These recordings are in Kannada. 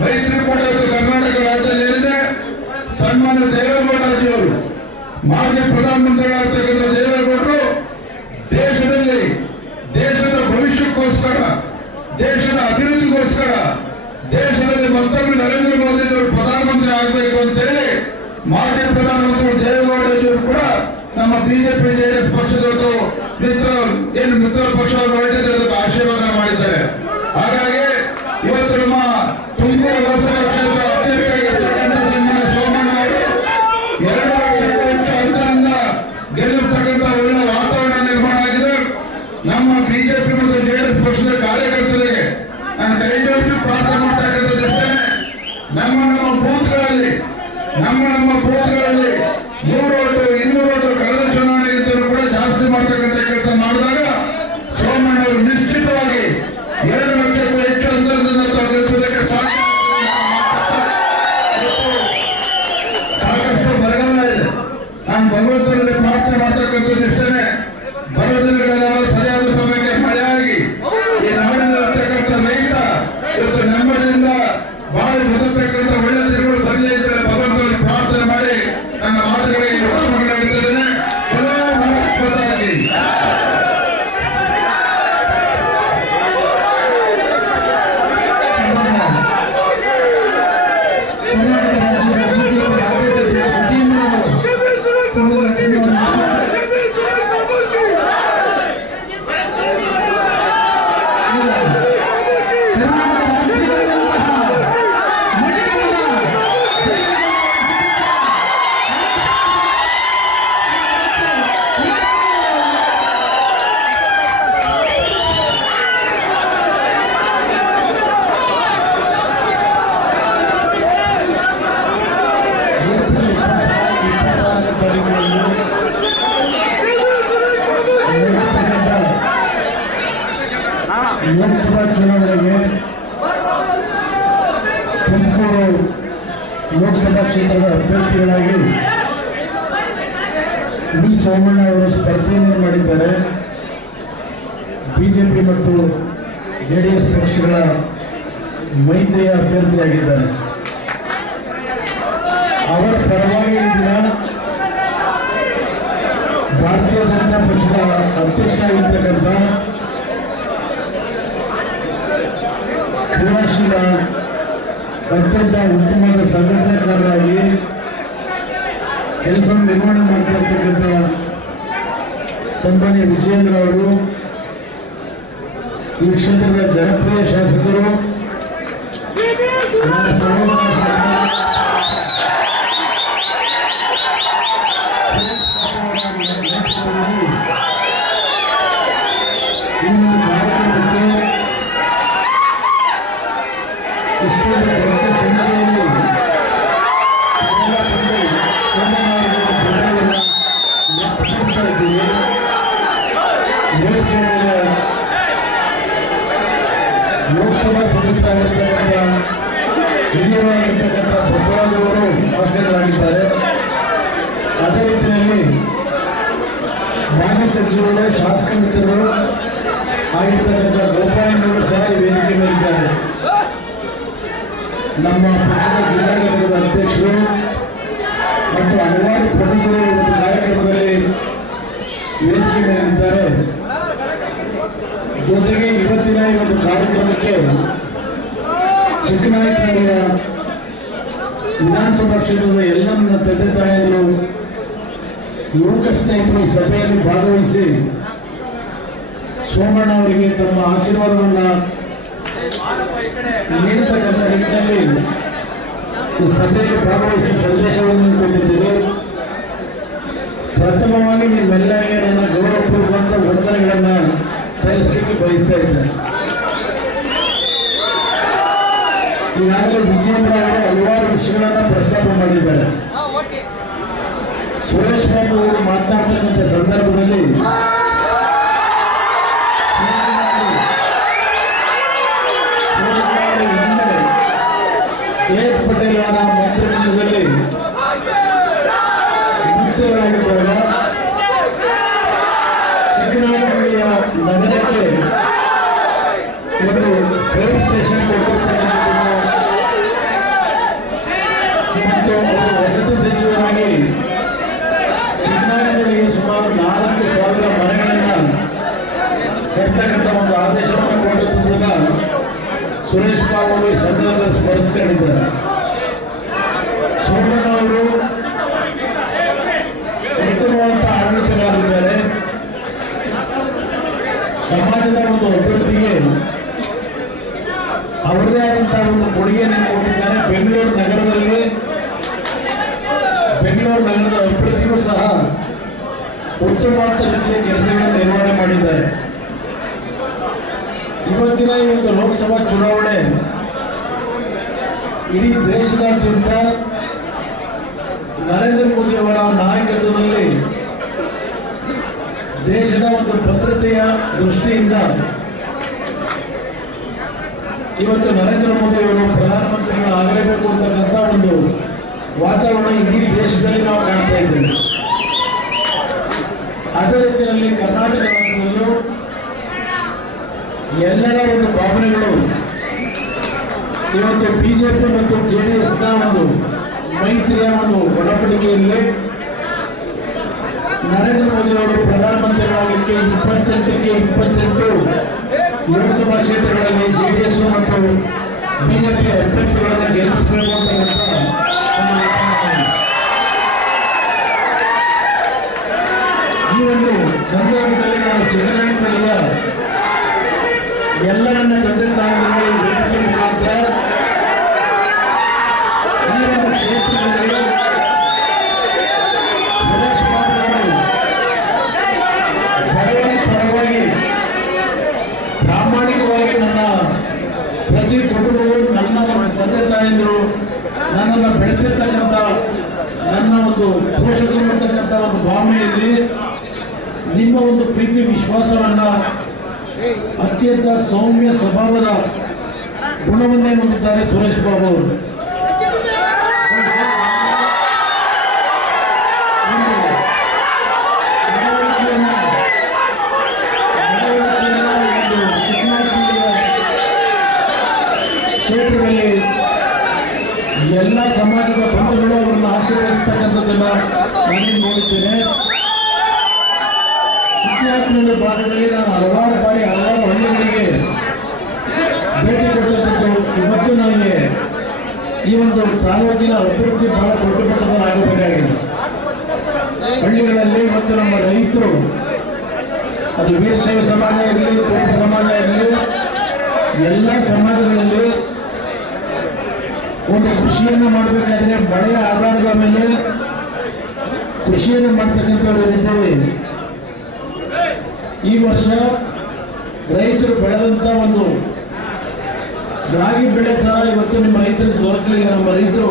ಮೈತ್ರಿಕೂಟ ಇವತ್ತು ಕರ್ನಾಟಕ ರಾಜ್ಯದಲ್ಲಿ ಸನ್ಮಾನ್ಯ ದೇವೇಗೌಡಜಿಯವರು ಮಾಜಿ ಪ್ರಧಾನಮಂತ್ರಿಗಳಾಗ್ತಕ್ಕಂಥ ಕ್ಷೇತ್ರದ ಅಭ್ಯರ್ಥಿಗಳಾಗಿ ವಿ. ಸೋಮಣ್ಣ ಅವರು ಸ್ಪರ್ಧೆಯನ್ನು ಮಾಡಿದ್ದಾರೆ. ಬಿಜೆಪಿ ಮತ್ತು ಜೆಡಿಎಸ್ ಪಕ್ಷಗಳ ಮೈತ್ರಿಯ ಅಭ್ಯರ್ಥಿಯಾಗಿದ್ದಾರೆ. ಅವರ ಪರವಾಗಿ ದಿನ ಭಾರತೀಯ ಜನತಾ ಪಕ್ಷದ ಕ್ರಿಯಾಶೀಲ ಅತ್ಯಂತ ಉತ್ತಮವಾದ ಸಂಘಟನಾಕಾರರಾಗಿ ಕೆಲಸ ನಿರ್ಮಾಣ ಮಾಡ್ತಾ ಇರ್ತಕ್ಕಂಥ ಸನ್ಮಾನ್ಯ ವಿಜಯೇಂದ್ರ ಅವರು, ಈ ಕ್ಷೇತ್ರದ ಜನಪ್ರಿಯ ಶಾಸಕರು ನನ್ನ ಸಹೋದರ ಸದಸ್ಯರಾಗಿರ್ತಕ್ಕಂಥ ಹಿರಿಯರಾಗಿರ್ತಕ್ಕಂಥ ಬಸವರಾಜ್ ಅದೇ ರೀತಿಯಲ್ಲಿ ಸಚಿವರು ಶಾಸಕ ಮಿತ್ರರು ಆಗಿರ್ತಕ್ಕಂಥ ಗೋಪಾಲನವರು ಸಹ ಈ ವೇದಿಕೆ ನಮ್ಮ ಪಕ್ಷದ ಅಧ್ಯಕ್ಷರು ಮತ್ತು ಹಲವಾರು ಪ್ರಮುಖರು ಇವತ್ತು ಕಾರ್ಯಕ್ರಮದಲ್ಲಿ ವೇದಿಕೆ ಜೊತೆಗೆ ಇವತ್ತಿನ ಒಂದು ಕಾರ್ಯಕ್ರಮಕ್ಕೆ ಚಿಕ್ಕನಾಯಕನಹಳ್ಳಿಯ ವಿಧಾನಸಭಾ ಕ್ಷೇತ್ರದ ಎಲ್ಲ ನನ್ನ ತಂದೆ ತಾಯಿಯರು ಯುವಕ ಸ್ನೇಹಿತರು ಸಭೆಯಲ್ಲಿ ಭಾಗವಹಿಸಿ ಸೋಮಣ್ಣ ಅವರಿಗೆ ತಮ್ಮ ಆಶೀರ್ವಾದವನ್ನು ನೀಡತಕ್ಕಂಥ ನಿಟ್ಟಿನಲ್ಲಿ ಸಭೆಯಲ್ಲಿ ಭಾಗವಹಿಸಿ ಸಂದೇಶವನ್ನು ಕೊಟ್ಟಿದ್ದೇವೆ ಪ್ರಥಮವಾಗಿ ನಿಮ್ಮೆಲ್ಲರಿಗೆ ನನ್ನ ಗೌರವಪೂರ್ವಕ ವಂದನೆಗಳನ್ನು ಸಲ್ಲಿಸಲಿಕ್ಕೆ ಬಯಸ್ತಾ ಇದ್ದೇನೆ ಈಗಾಗಲೇ ವಿಜಯೇಂದ್ರ ಅವರು ಹಲವಾರು ವಿಷಯಗಳನ್ನ ಪ್ರಸ್ತಾಪ ಮಾಡಿದ್ದಾರೆ. ಸುರೇಶ್ ಬಾಬು ಅವರು ಮಾತನಾಡ್ತಕ್ಕಂಥ ಸಂದರ್ಭದಲ್ಲಿ Thank you. ನರೇಂದ್ರ ಮೋದಿ ಅವರ ನಾಯಕತ್ವದಲ್ಲಿ ದೇಶದ ಒಂದು ಭದ್ರತೆಯ ದೃಷ್ಟಿಯಿಂದ ಇವತ್ತು ನರೇಂದ್ರ ಮೋದಿ ಅವರು ಪ್ರಧಾನಮಂತ್ರಿಗಳಾಗಲೇಬೇಕು ಅಂತಕ್ಕಂಥ ಒಂದು ವಾತಾವರಣ ಇಡೀ ದೇಶದಲ್ಲಿ ನಾವು ಕಾಣ್ತಾ ಇದ್ದೇವೆ. ಅದೇ ರೀತಿಯಲ್ಲಿ ಕರ್ನಾಟಕ ರಾಜ್ಯದಲ್ಲೂ ಎಲ್ಲರ ಒಂದು ಭಾವನೆಗಳು ಇವತ್ತು ಬಿಜೆಪಿ ಮತ್ತು ಜೆಡಿಎಸ್ನ ಒಂದು ಮೈತ್ರಿಯ ಒಂದು ಒಡಂಬಡಿಕೆಯಲ್ಲಿ ನರೇಂದ್ರ ಮೋದಿ ಅವರು ಪ್ರಧಾನಮಂತ್ರಿಗಳಾಗಲಿಕ್ಕೆ ಇಪ್ಪತ್ತೆಂಟಕ್ಕೆ ಇಪ್ಪತ್ತೆಂಟು ಲೋಕಸಭಾ ಕ್ಷೇತ್ರಗಳಲ್ಲಿ ಜೆಡಿಎಸ್ ಮತ್ತು ಬಿಜೆಪಿ ಅಭ್ಯರ್ಥಿಗಳನ್ನು ಗೆಲ್ಲಿಸಬೇಕು ಅಂತಕ್ಕಂಥ ಒಂದು ನಿರ್ಣಯ ಇದೆ. ಈ ಒಂದು ಸಂದರ್ಭದಲ್ಲಿ ನಾವು ಚಿತ್ರರಂಗದಲ್ಲಿಯ ಎಲ್ಲರನ್ನ ತಂದೆ ತಾಯಿಗಳಿಗೆ ವೇದಿಕೆ ಮುಖಾಂತರ ಈ ಒಂದು ಕ್ಷೇತ್ರದಲ್ಲಿ ಸುರೇಶ್ ಬಾಬು ಅವರು ಬಡವರ ಪರವಾಗಿ ಪ್ರಾಮಾಣಿಕವಾಗಿ ನನ್ನ ಪ್ರತಿ ಕುಟುಂಬವು ನನ್ನ ತಂದೆ ತಾಯಂದಿರು ನನ್ನನ್ನು ಬೆಳೆಸಿರ್ತಕ್ಕಂಥ ನನ್ನ ಒಂದು ಪೋಷಕರು ಅಂತಕ್ಕಂಥ ಒಂದು ಭಾವನೆಯಲ್ಲಿ ನಿಮ್ಮ ಒಂದು ವಿಶ್ವಾಸವನ್ನ ಅತ್ಯಂತ ಸೌಮ್ಯ ಸ್ವಭಾವದ ಗುಣವನ್ನೇ ಹೊಂದಿದ್ದಾರೆ ಸುರೇಶ್ ಬಾಬು ಅವರು ಒಂದು ನಡವಳಿಕೆಯನ್ನ- ನಡವಳಿಕೆಯನ್ನ ಒಂದು ಚಿಕ್ಕಮಗಳೂರಿನ ಕ್ಷೇತ್ರದಲ್ಲಿ ಎಲ್ಲ ಸಮಾಜದ ಬಂಧುಗಳು ಅವರನ್ನು ಆಶೀರ್ವದಿಸ್ತಕ್ಕಂಥದ್ದನ್ನ ನಾನು ನೋಡಿದ್ದೇನೆ ಇತಿಹಾಸದ ಭಾಗದಲ್ಲಿ ನಾನು ಹಲವಾರು ಬಾರಿ ಹಲವಾರು ಹಳ್ಳಿಗಳಿಗೆ ಭೇಟಿ ಕೊಟ್ಟಿದ್ದು ಇವತ್ತು ನನಗೆ ಈ ಒಂದು ತಾಲೂಕಿನ ಅಭಿವೃದ್ಧಿ ಬಹಳ ದೊಡ್ಡ ಮಟ್ಟದಲ್ಲಾಗಬೇಕಾಗಿದೆ ಹಳ್ಳಿಗಳಲ್ಲಿ ಮತ್ತು ನಮ್ಮ ರೈತರು, ಅದು ವೀರಶೈವ ಸಮಾಜ ಇರಲಿ, ತೋಟ ಸಮಾಜ ಇರಲಿ, ಎಲ್ಲ ಸಮಾಜಗಳಲ್ಲಿ ಒಂದು ಕೃಷಿಯನ್ನು ಮಾಡಬೇಕಾದ್ರೆ ಮಳೆಯ ಆಧಾರದ ಮೇಲೆ ಕೃಷಿಯನ್ನು ಮಾಡ್ತಕ್ಕಂಥವರಿದ್ದೇವೆ ಈ ವರ್ಷ ರೈತರು ಬೆಳೆದಂತ ಒಂದು ರಾಗಿ ಬೆಳೆ ಸಹ ಇವತ್ತು ನಿಮ್ಮ ರೈತರಿಗೆ ದೊರಕಲಿಲ್ಲ ನಮ್ಮ ರೈತರು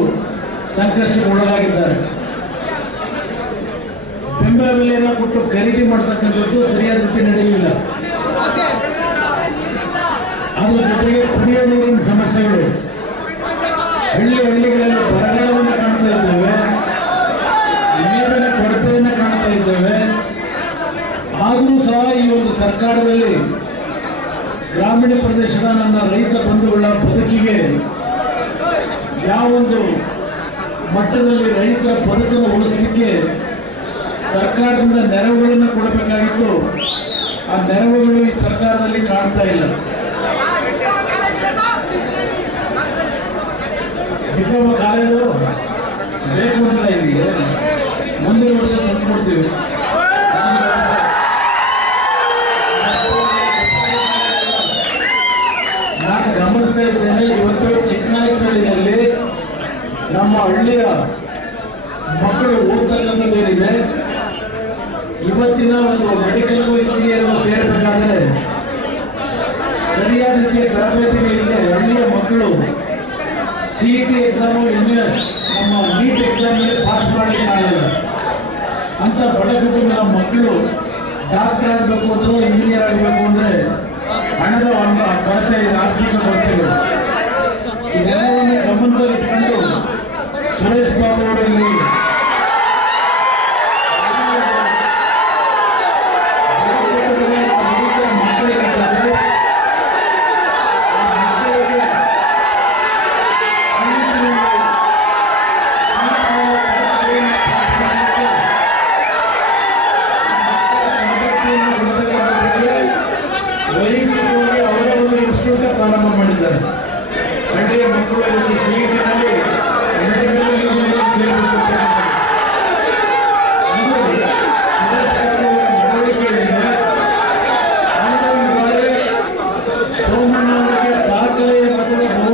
ಸಂಕಷ್ಟಕ್ಕೆ ಒಳಗಾಗಿದ್ದಾರೆ. ಬೆಂಬಲ ಬೆಲೆಯನ್ನು ಕೊಟ್ಟು ಖರೀದಿ ಮಾಡತಕ್ಕಂಥದ್ದು ಸರಿಯಾದ ರೀತಿ ನಡೆಯಲಿಲ್ಲ ಅದರ ಜೊತೆಗೆ ಕುಡಿಯುವ ನೀರಿನ ಸಮಸ್ಯೆಗಳು. ಹಳ್ಳಿ ಹಳ್ಳಿಗಳಲ್ಲಿ ಬರಗಾಲವನ್ನು ಕಾಣ್ತಾ ಇದ್ದೇವೆ. ನೀರಿನ ಕೊರತೆಯನ್ನು ಕಾಣ್ತಾ ಇದ್ದೇವೆ. ಆದರೂ ಸಹ ಈ ಒಂದು ಸರ್ಕಾರದಲ್ಲಿ ಗ್ರಾಮೀಣ ಪ್ರದೇಶದ ನನ್ನ ರೈತ ಬಂಧುಗಳ ಬದುಕಿಗೆ ಯಾವೊಂದು ಮಟ್ಟದಲ್ಲಿ ರೈತರ ಬದುಕನ್ನು ಉಳಿಸಲಿಕ್ಕೆ ಸರ್ಕಾರದಿಂದ ನೆರವುಗಳನ್ನು ಕೊಡಬೇಕಾಗಿತ್ತು. ಆ ನೆರವುಗಳು ಈ ಸರ್ಕಾರದಲ್ಲಿ ಕಾಣ್ತಾ ಇಲ್ಲ. ಬೇಕು ಅಂತ ಇದೆಯೇ ಮುಂದಿನ ವರ್ಷ ತಂದ್ಕೊಡ್ತೀವಿ ನಾನು ಗಮನಿಸ್ತಾ ಇದ್ದೇನೆ ಇವತ್ತು ಚಿಕ್ಕನಾಯಕನಹಳ್ಳಿಯಲ್ಲಿ ನಮ್ಮ ಹಳ್ಳಿಯ ಮಕ್ಕಳು ಓದ್ತಕ್ಕಂಥದ್ದೇನಿದೆ ಇವತ್ತಿನ ಒಂದು ಮೆಡಿಕಲ್ ಇಂಜಿನಿಯರ್ ಸೇರಬೇಕಾದ್ರೆ ಸರಿಯಾದ ರೀತಿಯ ತರಬೇತಿಗಳಿದೆ ಮಕ್ಕಳು ಸಿಇಟಿ ಎಕ್ಸಾಮ್ ಇನ್ನೂ ನಮ್ಮ ನೀಟ್ ಎಕ್ಸಾಮ್ ಪಾಸ್ ಮಾಡಲಿಕ್ಕಾಗಲ್ಲ ಅಂತ ಬಡ ಕುಟುಂಬದ ಮಕ್ಕಳು ಡಾಕ್ಟರ್ ಆಗಬೇಕು ಅಥವಾ ಇಂಜಿನಿಯರ್ ಆಗಬೇಕು ಅಂದ್ರೆ ಹಣದ ಕೊರತೆ ಇದೆ ಆರ್ಥಿಕ ಕೊರತೆಗಳು ಇದೆಲ್ಲವನ್ನು ಗಮನದಲ್ಲಿಟ್ಕೊಂಡು ಸುರೇಶ್ ಬಾಬು ಅವರು ಇಲ್ಲಿ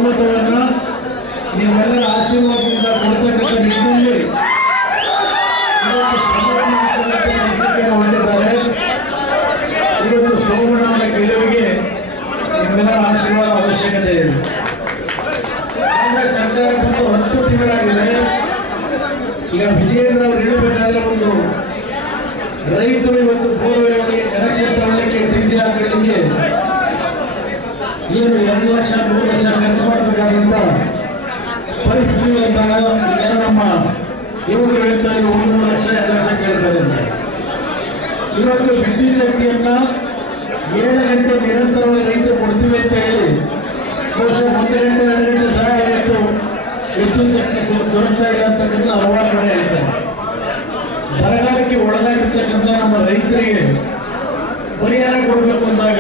ಮಕ್ಕಳಿಗಿದ್ದಾರೆ ನೀವೆಲ್ಲರ ಆಶೀರ್ವಾದದಿಂದ ಕೊಡ್ತಕ್ಕಂಥ ನಿಟ್ಟಿನಲ್ಲಿ ಇವತ್ತು ಶ್ರಮವನ್ನು ಹಾಕುವಂತ ಸ್ಥಿತಿಯನ್ನು ಹೊಂದಿದ್ದಾರೆ ಇವತ್ತು ಸೋಮಣ್ಣನ ಗೆಲುವಿಗೆ ನಿಮ್ಮೆಲ್ಲರ ಆಶೀರ್ವಾದ ಅವಶ್ಯಕತೆ ಇದೆ ಕಾಂಗ್ರೆಸ್ ಸರ್ಕಾರ ಬಂದು ಹತ್ತು ತಿಂಗಳಾಗಿದೆ ಈಗ ವಿಜಯೇಂದ್ರ ಅವರು ಹೇಳಬೇಕಾದ್ರೆ ಒಂದು ರೈತರು ಇವತ್ತು ಪೂರ್ವವಾಗಿ ಎಲೆಕ್ಷನ್ ತಗೊಳ್ಳಿಕ್ಕೆ ತಿಳಿಸಿ ಹಾಕಲಿಕ್ಕೆ ಏನು ಎರಡು ಲಕ್ಷ ಮೂರು ಲಕ್ಷ ಖರ್ಚು ಮಾಡಬೇಕಾದಂತ ಪರಿಸ್ಥಿತಿ ಬಂದಾಗ ಈಗ ನಮ್ಮ ಯುವಕರು ಹೇಳ್ತಾರೆ ಒಂದು ಮೂರು ಲಕ್ಷ ಎರಡು ಲಕ್ಷ ಕೇಳ್ತಾರೆ ಅಂತ ಇವತ್ತು ವಿದ್ಯುತ್ ಶಕ್ತಿಯನ್ನ ಏಳು ಗಂಟೆ ನಿರಂತರವಾಗಿ ರೈತರು ಕೊಡ್ತೀವಿ ಅಂತ ಹೇಳಿ ಬಹುಶಃ ಒಂದು ಗಂಟೆ ಎರಡು ಗಂಟೆ ಸಹ ಇವತ್ತು ವಿದ್ಯುತ್ ಶಕ್ತಿ ದೊರಕ್ತಾ ಇಲ್ಲ ಅಂತಕ್ಕಂಥ ಹಲವಾರು ಕಡೆ ಹೇಳ್ತಾರೆ. ಬರಗಾಲಕ್ಕೆ ಒಳಗಾಗಿರ್ತಕ್ಕಂಥ ನಮ್ಮ ರೈತರಿಗೆ ಪರಿಹಾರ ಕೊಡಬೇಕು ಅಂದಾಗ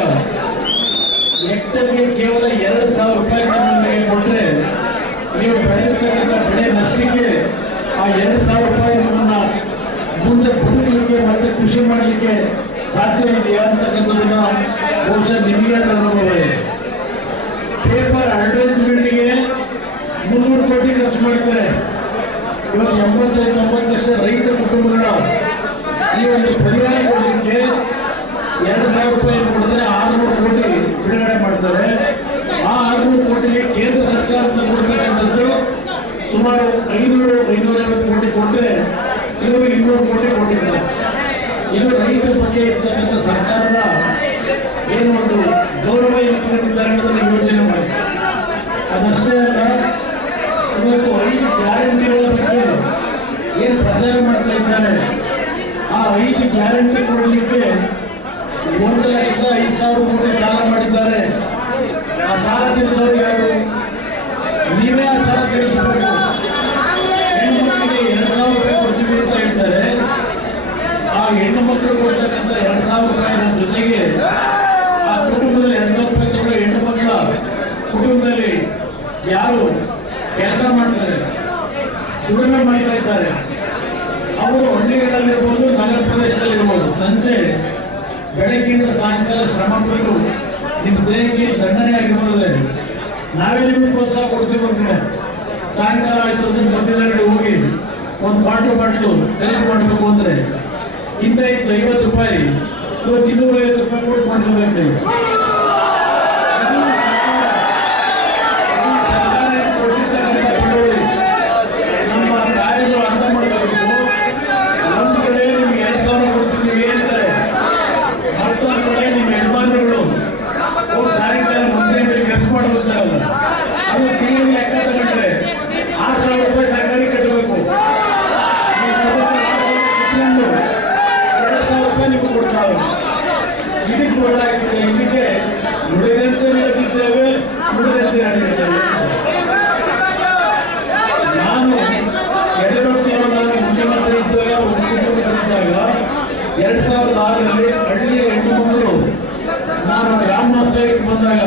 ಹೆಕ್ಟರ್ಗೆ ಕೇವಲ ಎರಡು ಸಾವಿರ ರೂಪಾಯಿ ಕೊಟ್ಟರೆ ನೀವು ಬೆಳೆದಿರ್ತಕ್ಕಂಥ ಬೆಳೆ ನಷ್ಟಕ್ಕೆ ಆ ಎರಡು ಸಾವಿರ ರೂಪಾಯಿ ನಿಮ್ಮನ್ನ ಮುಂದೆ ಬದುಕಲಿಕ್ಕೆ ಮತ್ತೆ ಕೃಷಿ ಮಾಡಲಿಕ್ಕೆ ಸಾಧ್ಯ ಇದೆಯಾ ಅಂತಕ್ಕಂಥದ್ದನ್ನ ಬಹುಶಃ ನಿಮಗೆ ಅನುಭವ ಇದೆ. ಪೇಪರ್ ಅಡ್ವರ್ಟೈಸ್ಮೆಂಟ್ಗೆ ಮುನ್ನೂರು ಕೋಟಿ ಖರ್ಚು ಮಾಡ್ತಾರೆ. ಇವತ್ತು ಎಂಬತ್ತೈದು, ತೊಂಬತ್ತು ಲಕ್ಷ ರೈತ ಕುಟುಂಬಗಳ ಈ ಒಂದು ಪರಿಹಾರ ಕೊಡಲಿಕ್ಕೆ ಎರಡು ಸಾವಿರ ರೂಪಾಯಿ ಕೊಡಿದ್ರೆ ಆರುನೂರು ಕೋಟಿ ಬಿಡುಗಡೆ ಮಾಡ್ತಾರೆ. ಆ ಆರುನೂರು ಕೋಟಿಗೆ ಕೇಂದ್ರ ಸರ್ಕಾರದಿಂದ ಕೊಡ್ತಕ್ಕಂಥದ್ದು ಸುಮಾರು ಐನೂರು, ಐನೂರೈವತ್ತು ಕೋಟಿ ಕೊಟ್ಟರೆ ಇನ್ನೂರು ಇನ್ನೂರು ಕೋಟಿ ಕೊಟ್ಟಿದ್ದಾರೆ. ಇದು ರೈತರ ಬಗ್ಗೆ ಇರ್ತಕ್ಕಂಥ ಸರ್ಕಾರದ ಏನು ಒಂದು ಗೌರವ ಇಟ್ಕೊಂಡಿದ್ದಾರೆ ಅನ್ನೋದನ್ನ ಯೋಚನೆ ಮಾಡಿ ಅದಷ್ಟೇ ಅಲ್ಲ, ಇವತ್ತು ಐದು ಗ್ಯಾರಂಟಿಗಳ ಬಗ್ಗೆ ಏನು ಪ್ರಚಾರ ಮಾಡ್ತಾ ಇದ್ದಾರೆ, ಆ ಐದು ಗ್ಯಾರಂಟಿ ಕೊಡಲಿಕ್ಕೆ ಒಂದು ಲಕ್ಷದ ಐದು ಸಾವಿರ ಕೋಟಿ ಸಾಲ ಮಾಡಿದ್ದಾರೆ ಆ ಸಾಲ ತೀರಿಸೋರು ಯಾರು ನೀವೇ ಆ ಸಾಲ ತೀರಿಸಬೇಕು ಹೆಣ್ಣು ಮಕ್ಕಳಿಗೆ ಎರಡು ಸಾವಿರ ರೂಪಾಯಿ ಕೊಡ್ತೀವಿ ಅಂತ ಹೇಳ್ತಾರೆ ಆ ಹೆಣ್ಣು ಮಕ್ಕಳು ಕೊಡ್ತಕ್ಕಂಥ ಎರಡು ಸಾವಿರ ರೂಪಾಯಿನ ಜೊತೆಗೆ ಆ ಕುಟುಂಬದಲ್ಲಿ ಎರಡು ಸಾವಿರ ರೂಪಾಯಿ ತಗೊಳ್ಳೋ ಹೆಣ್ಣು ಮಕ್ಕಳ ಕುಟುಂಬದಲ್ಲಿ ಯಾರು ಕೆಲಸ ಮಾಡ್ತಾರೆ ದುಡಿಮೆ ಮಾಡ್ತಾ ಇದ್ದಾರೆ ಅವರು ಹಳ್ಳಿಗಳಲ್ಲಿರ್ಬೋದು ನಗರ ಪ್ರದೇಶದಲ್ಲಿರ್ಬೋದು ಸಂಜೆ ಬೆಳಗ್ಗೆಯಿಂದ ಸಾಯಂಕಾಲ ಶ್ರಮ ಪಟ್ಟು ನಿಮ್ಮ ದೇಹಕ್ಕೆ ದಂಡನೆ ಆಗಿರೋದೇ ನಾವೇ ನಿಮಗೆ ಪ್ರೋತ್ಸಾಹ ಕೊಡ್ತೀವಿ ಅಂದ್ರೆ ಸಾಯಂಕಾಲ ಆಯ್ತು ಅಂದ್ರೆ ಮಧ್ಯದಲ್ಲಿ ಹೋಗಿ ಒಂದು ಬಾಟು ಬಾಟ್ಲು ಖರೀದಿ ಮಾಡಬೇಕು ಅಂದ್ರೆ ಹಿಂದೆ ಇತ್ತು ಐವತ್ತು ರೂಪಾಯಿ, ಇವತ್ತು ಇನ್ನೂರೈವತ್ತು ರೂಪಾಯಿ ಕೊಟ್ಟು ಮಾಡ್ಕೊಬೇಕು ನಮ್ಮ ಕಾರ್ಯಗಳು ಅರ್ಥ ಮಾಡಬೇಕು ಒಂದು ಕಡೆ ನಿಮ್ಗೆ ಎರಡು ಸಾವಿರ ಕೊಡ್ತಿದ್ದೀವಿ ಅಂತಾರೆ ಮತ್ತೊಂದು ಕಡೆ ನಿಮ್ಮ ಯಜಮಾನರುಗಳು ಅವ್ರು ಸಾಯಂಕಾಲ ಮುಂದೆ ಖರ್ಚು ಮಾಡಬೇಕಾಗಲ್ಲ ಅದು ತಿಂಗಳಿಗೆ ಲೆಕ್ಕ ತಗೊಂಡ್ರೆ ಆರು ಸಾವಿರ ರೂಪಾಯಿ ಸರ್ಕಾರಿ ಕಟ್ಟಬೇಕು ನೀವು ಎರಡು ಸಾವಿರ ರೂಪಾಯಿ ನಿಮ್ಗೆ ಕೊಡ್ತಾರೆ ಇದಕ್ಕೆ ಕೊಡಲಾಗ್ತದೆ ಇದಕ್ಕೆ ನುಡಿದಂತೆ ನಡೆದಿದ್ದೇವೆ ನುಡಿದಂತೆ ನಡೆದಿದ್ದೇವೆ ನಾನು ಯಡಿಯೂರಪ್ಪನವರು ನಾನು ಮುಖ್ಯಮಂತ್ರಿ ಇದ್ದಾಗ ಉಪಮುಖ್ಯಮಂತ್ರಿ ಇದ್ದಾಗ ಎರಡ್ ಸಾವಿರದ ಆರರಲ್ಲಿ ಹಳ್ಳಿಯ ಹೆಣ್ಣು ಮಕ್ಕಳು ನಾನು ಗ್ರಾಮೋತ್ಸವಕ್ಕೆ ಬಂದಾಗ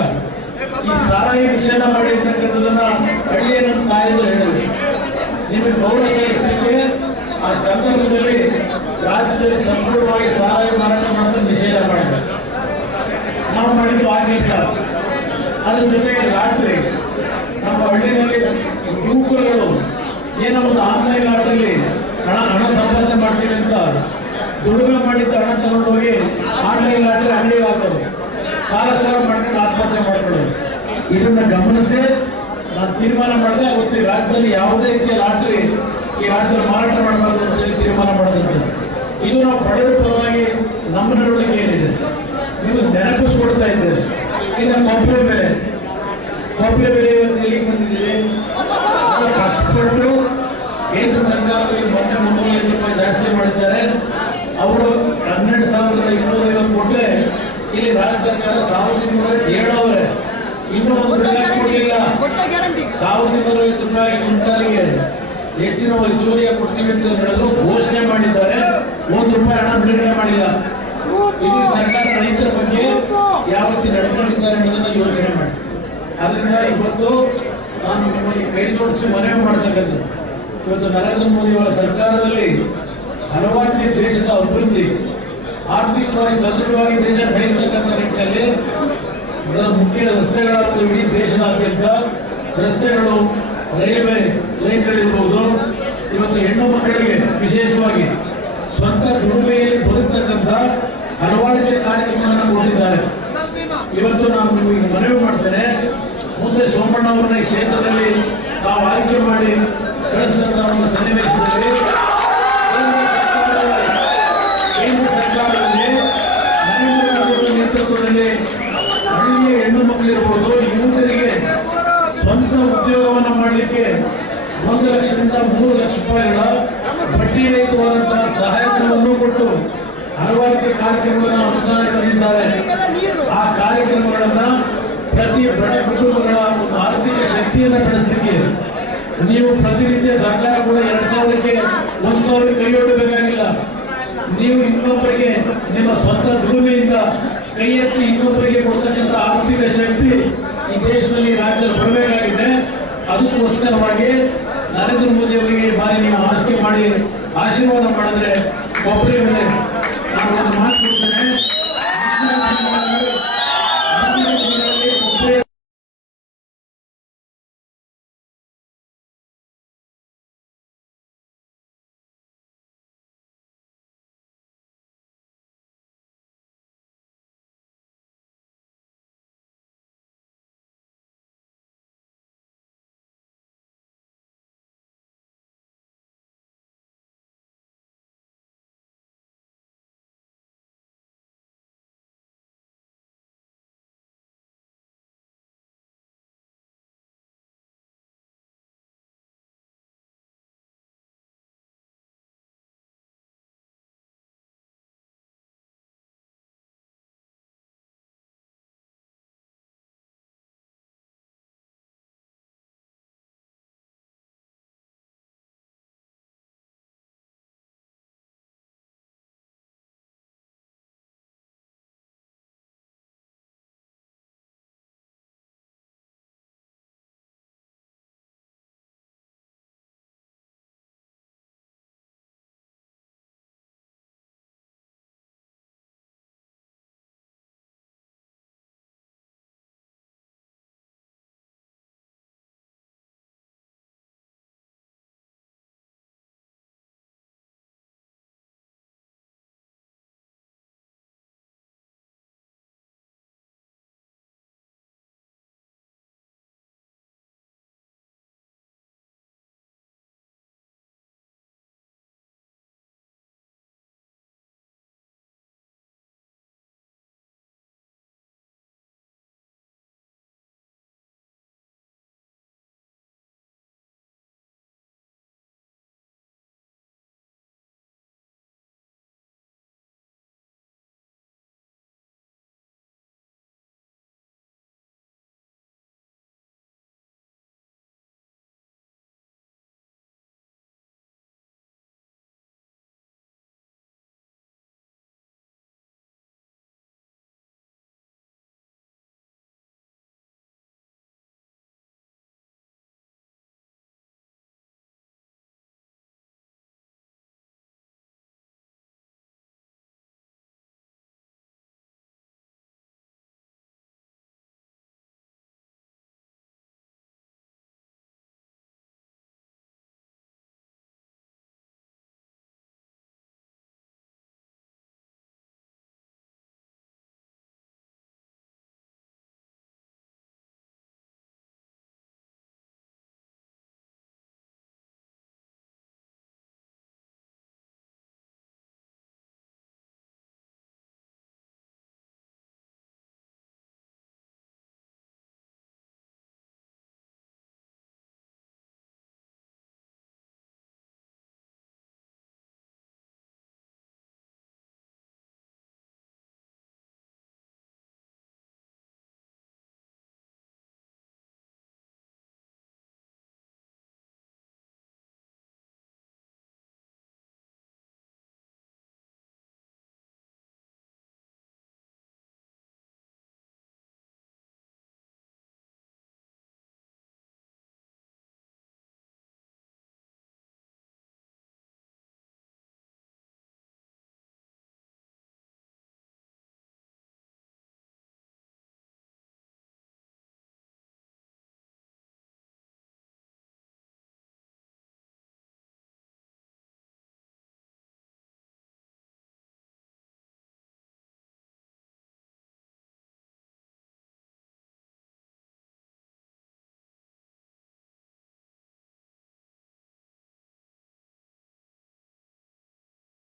ಈ ಸಾರಾಯಿ ನಿಷೇಧ ಮಾಡಿರ್ತಕ್ಕಂಥದನ್ನ ಹಳ್ಳಿಯ ನನ್ನ ತಾಯಿಗಳು ಹೇಳಿದ್ರು ನಿಮಗೆ ಗೌರವ ಸಲ್ಲಿಸಲಿಕ್ಕೆ ಆ ಸಂದರ್ಭದಲ್ಲಿ ರಾಜ್ಯದಲ್ಲಿ ಸಂಪೂರ್ಣವಾಗಿ ಸಾರಾಯಿ ಮಾರಾಟ ಮಾಡೋದು ನಿಷೇಧ ಮಾಡಿದ್ದಾರೆ ನಾವು ಮಾಡಿದ್ದು ಆ ಕೆಲಸ ಅದ್ರ ಜೊತೆಗೆ ರಾತ್ರಿ ನಮ್ಮ ಹಳ್ಳಿನಲ್ಲಿ ಯುವಕರುಗಳು ಏನೋ ಒಂದು ಆನ್ಲೈನ್ ಆಟದಲ್ಲಿ ಹಣ ಹಣ ಸಂಪಾದನೆ ಮಾಡ್ತೀವಿ ಅಂತ ದುಡಿಮೆ ಮಾಡಿದ್ದ ಹಣ ತಗೊಂಡೋಗಿ ಆನ್ಲೈನ್ ಅಂದ್ರೆ ಹಳ್ಳಿಗೆ ಹಾಕೋದು ಸಾಲ ಸಾಲ ಮಾಡ್ಕೊಂಡು ಆತ್ಮಹತ್ಯೆ ಮಾಡ್ಕೊಳ್ಳೋದು. ಇದನ್ನ ಗಮನಿಸಿ, ನಾನು ತೀರ್ಮಾನ ಮಾಡಿದೆ ಗೊತ್ತಿ ರಾಜ್ಯದಲ್ಲಿ ಯಾವುದೇ ರೀತಿಯ ಲಾಟ್ರಿ ಈ ರಾಜ್ಯದಲ್ಲಿ ಮಾರಾಟ ಮಾಡಬಾರ್ದು ಅಂತ ಹೇಳಿ ತೀರ್ಮಾನ ಮಾಡಿದಂತೆ. ಇದು ನಾವು ಪಡೆದ ಪರವಾಗಿ ನಮ್ಮ ನಡವಳಿಕೆ ಏನಿದೆ? ನೀವು ನೆನಪಿಸ್ಕೊಡ್ತಾ ಇದ್ದೇವೆ ಇನ್ನು ಕೊಬ್ಬರಿ ಬೆಲೆ ಕೊಬ್ಬರಿ ಬೆಲೆ ಇವತ್ತು ಎಲ್ಲಿಗೆ ಬಂದಿದ್ದೀವಿ ನಾವು ಕಷ್ಟಪಟ್ಟು ಕೇಂದ್ರ ಸರ್ಕಾರದಲ್ಲಿ ಮೊನ್ನೆ ಮುನ್ನೂರೈವತ್ತು ರೂಪಾಯಿ ಜಾಸ್ತಿ ಮಾಡಿದ್ದಾರೆ ಅವರು ಹನ್ನೆರಡು ಸಾವಿರದ ಇನ್ನೂರ ಐವತ್ತು ಕೊಟ್ಟರೆ ಸರ್ಕಾರ ಸಾವಿರದ ಇನ್ನೂರ ಏಳವರೆ ಇನ್ನೂ ಕೊಡಲಿಲ್ಲ ಸಾವಿರದ ಇನ್ನೂರ ಐವತ್ತು ರೂಪಾಯಿ ಕ್ವಿಂಟಾಲಿಗೆ ಹೆಚ್ಚಿನ ಹೆಚ್ಚುವರಿ ಕೊಡ್ತೀವಿ ಅಂತ ಹೇಳಿದ್ರು ಘೋಷಣೆ ಮಾಡಿದ್ದಾರೆ. ಒಂದು ರೂಪಾಯಿ ಹಣ ಬಿಡುಗಡೆ ಮಾಡಿಲ್ಲ. ಇಲ್ಲಿ ಸರ್ಕಾರ ರೈತರ ಬಗ್ಗೆ ಯಾವ ರೀತಿ ನಡೆಸಿದ್ದಾರೆ ಅನ್ನೋದನ್ನ ಯೋಚನೆ ಮಾಡಿ. ಅದರಿಂದ ಇವತ್ತು ನಾನು ನಿಮಗೆ ಕೈ ಜೋಡಿಸಿ ಮನವಿ ಮಾಡತಕ್ಕದ್ದು. ಇವತ್ತು ನರೇಂದ್ರ ಮೋದಿ ಅವರ ಸರ್ಕಾರದಲ್ಲಿ ಹಲವಾರು ದೇಶದ ಅಭಿವೃದ್ಧಿ ಆರ್ಥಿಕವಾಗಿ ಸದೃಢವಾಗಿ ದೇಶ ಬೆಳೀತಕ್ಕಂಥ ನಿಟ್ಟಿನಲ್ಲಿ ಮುಖ್ಯ ರಸ್ತೆಗಳಾದ ಇಡೀ ದೇಶದಾದ್ಯಂತ ರಸ್ತೆಗಳು, ರೈಲ್ವೆ ಲೈನ್ಗಳಿರ್ಬೋದು ಇವತ್ತು ಹೆಣ್ಣು ಮಕ್ಕಳಿಗೆ ವಿಶೇಷವಾಗಿ ಸ್ವಂತ ದುಡಿಮೆಯಲ್ಲಿ ಬದುಕ್ತಕ್ಕಂಥ ಅಳವಡಿಕೆ ಕಾರ್ಯಕ್ರಮವನ್ನು ಕೊಟ್ಟಿದ್ದಾರೆ. ಇವತ್ತು ನಾನು ನಿಮಗೆ ಮನವಿ ಮಾಡ್ತೇನೆ. ಮುಂದೆ ಸೋಮಣ್ಣ ಈ ಕ್ಷೇತ್ರದಲ್ಲಿ ನಾವು ಆಯ್ಕೆ ಮಾಡಿ ಕಳಿಸಿದಂತ ಒಂದು ಸನ್ನಿವೇಶದಲ್ಲಿ ಕೇಂದ್ರ ಸರ್ಕಾರದಲ್ಲಿ ನರೇಂದ್ರ ಮೋದಿ ಅವರ ನೇತೃತ್ವದಲ್ಲಿ ಹಳ್ಳಿಯ ಹೆಣ್ಣು ಮಕ್ಕಳಿರ್ಬೋದು ಯುವಕರಿಗೆ ಸ್ವಂತ ಉದ್ಯೋಗವನ್ನು ಮಾಡಲಿಕ್ಕೆ ಒಂದು ಲಕ್ಷದಿಂದ ಮೂರು ಲಕ್ಷ ರೂಪಾಯಿಗಳ ಬಡ್ಡಿ ರಹಿತವಾದಂತಹ ಸಹಾಯಧನವನ್ನು ಕೊಟ್ಟು ಹಲವಾರು ಕಾರ್ಯಕ್ರಮಗಳನ್ನು ಅನುಷ್ಠಾನ ತಂದಿದ್ದಾರೆ ಆ ಕಾರ್ಯಕ್ರಮಗಳನ್ನ ಪ್ರತಿ ಬಡ ಕುಟುಂಬಗಳ ಆರ್ಥಿಕ ಶಕ್ತಿಯನ್ನು ಬೆಳೆಸಲಿಕ್ಕೆ ನೀವು ಪ್ರತಿನಿತ್ಯ ಸರ್ಕಾರ ಕೂಡ ಎರಡ್ ಸಾವಿರಕ್ಕೆ ಒಂದು ಸಾವಿರ ಕೈಯೊಡ್ಡಬೇಕಾಗಿಲ್ಲ ನೀವು ಇನ್ನೊಬ್ಬರಿಗೆ ನಿಮ್ಮ ಸ್ವಂತ ಭೂಮಿಯಿಂದ ಕೈ ಎತ್ತಿ ಇನ್ನೊಬ್ಬರಿಗೆ ಕೊಡ್ತಕ್ಕಂಥ ಆರ್ಥಿಕ ಶಕ್ತಿ ಈ ದೇಶದಲ್ಲಿ ರಾಜ್ಯದಲ್ಲಿ ಬರಬೇಕಾಗಿದೆ ಅದಕ್ಕೋಸ್ಕರವಾಗಿ ನರೇಂದ್ರ ಮೋದಿ ಅವರಿಗೆ ಬಾರಿ ನೀವು ಆಯ್ಕೆ ಮಾಡಿ, ಆಶೀರ್ವಾದ ಮಾಡಿದ್ರೆ ಒಬ್ಬರಿಗೆ